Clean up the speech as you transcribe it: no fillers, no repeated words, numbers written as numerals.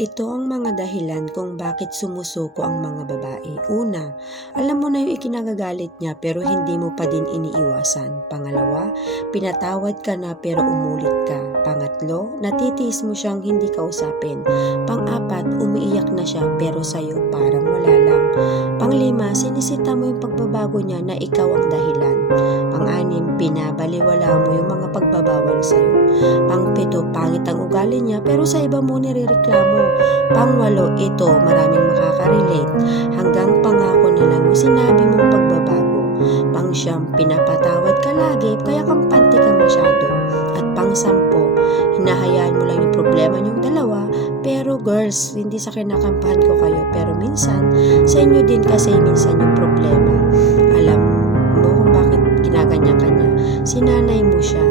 Ito ang mga dahilan kung bakit sumusuko ang mga babae. Una, alam mo na yung ikinagagalit niya pero hindi mo pa din iniiwasan. Pangalawa, pinatawad ka na pero umulit ka. Pangatlo, natitiis mo siyang hindi kausapin. Pang-apat, umiiyak na siya pero sa'yo parang wala lang. Panglima, sinisita mo yung pagbabago niya na ikaw ang dahilan. Pang-anim, binabaliwala mo yung mga pagbabawal sa'yo. Pang-pito, pangit ang ugali niya pero sa iba mo nirereklamo. Pang-walo, ito maraming makaka-relate. Hanggang pangako na lang yung sinabi mong pagbabago. Pang-siyam, pinapatawad ka lagi kaya kampante ka masyado. At pang-sampo, hinahayaan mo lang yung problema niyong dalawa. Pero girls, hindi sa kinakampahan ko kayo pero minsan sa inyo din kasi minsan yung problema. Alam mo kung bakit ginaganyan ka niya? Sinanay mo siya.